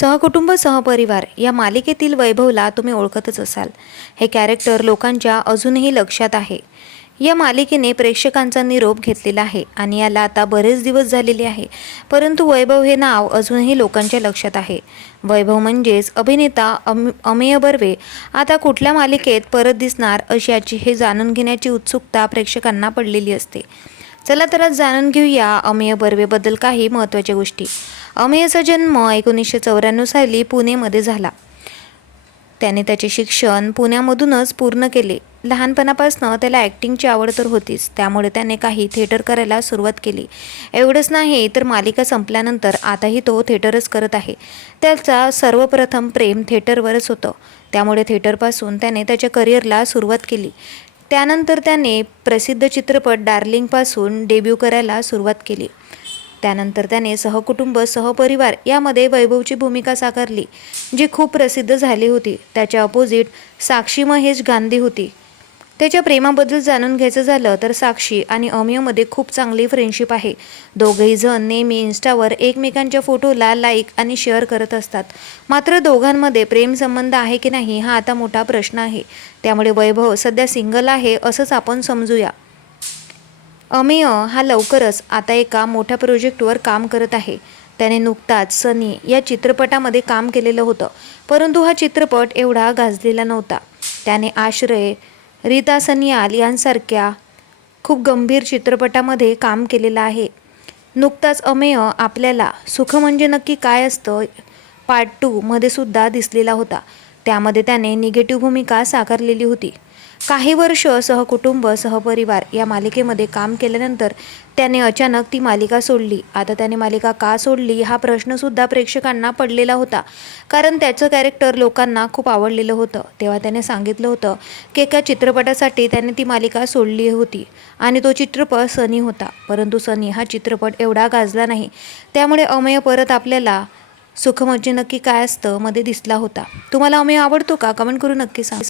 सहकुटुंब सहपरिवार या मालिकेतील वैभवला तुम्ही ओळखतच असाल. हे कॅरेक्टर लोकांच्या अजूनही लक्षात आहे. या मालिकेने प्रेक्षकांचा निरोप घेतलेला आहे आणि याला आता बरेच दिवस झालेले आहे. परंतु वैभव हे नाव अजूनही लोकांच्या लक्षात आहे. वैभव म्हणजेच अभिनेता अम अमेय बर्वे. आता कुठल्या मालिकेत परत दिसणार अशी याची हे जाणून घेण्याची उत्सुकता प्रेक्षकांना पडलेली असते. चला तर आज जाणून घेऊया अमेय बर्वेबद्दल काही महत्त्वाच्या गोष्टी. अमेयचा जन्म एकोणीसशे चौऱ्याण्णव साली पुणेमध्ये झाला. त्याने त्याचे शिक्षण पुण्यामधूनच पूर्ण केले. लहानपणापासून त्याला ॲक्टिंगची आवड तर होतीच त्यामुळे त्याने काही थिएटर करायला सुरुवात केली. एवढंच नाही तर मालिका संपल्यानंतर आताही तो थिएटरच करत आहे. त्याचा सर्वप्रथम प्रेम थिएटरवरच होतं. त्यामुळे थिएटरपासून त्याने त्याच्या करिअरला सुरुवात केली. त्यानंतर त्याने प्रसिद्ध चित्रपट डार्लिंगपासून डेब्यू करायला सुरुवात केली. त्यानंतर त्याने सहकुटुंब सहपरिवार यामध्ये वैभवची भूमिका साकारली जी खूप प्रसिद्ध झाली होती. त्याच्या अपोजिट साक्षी महेश गांधी होती. त्याच्या प्रेमाबद्दल जाणून घ्यायचं झालं तर साक्षी आणि अमियमध्ये खूप चांगली फ्रेंडशिप आहे. दोघेही जण नेहमी इन्स्टावर एकमेकांच्या फोटोला लाईक आणि शेअर करत असतात. मात्र दोघांमध्ये प्रेमसंबंध आहे की नाही हा आता मोठा प्रश्न आहे. त्यामुळे वैभव सध्या सिंगल आहे असंच आपण समजूया. अमेय हा लवकरच आता एका मोठ्या प्रोजेक्टवर काम करत आहे. त्याने नुकताच सनी या चित्रपटामध्ये काम केलेलं होतं परंतु हा चित्रपट एवढा गाजलेला नव्हता. त्याने आश्रय रीता सनियाल यांसारख्या खूप गंभीर चित्रपटामध्ये काम केलेलं आहे. नुकताच अमेय आपल्याला सुख म्हणजे नक्की काय असतं पार्ट टूमध्ये सुद्धा दिसलेला होता. त्यामध्ये त्याने निगेटिव्ह भूमिका साकारलेली होती. काही वर्ष सहकुटुंब सहपरिवार या मालिकेमध्ये काम केल्यानंतर त्याने अचानक ती मालिका सोडली. आता त्याने मालिका का सोडली हा प्रश्नसुद्धा प्रेक्षकांना पडलेला होता. कारण त्याचं कॅरेक्टर लोकांना खूप आवडलेलं होतं. तेव्हा त्याने सांगितलं होतं की एका चित्रपटासाठी त्याने ती मालिका सोडली होती आणि तो चित्रपट सनी होता. परंतु सनी हा चित्रपट एवढा गाजला नाही. त्यामुळे अमेय परत आपल्याला सुख म्हणजे नक्की काय असतं मध्ये दिसला होता. तुम्हाला अमेय आवडतो का? कमेंट करून नक्की सांग.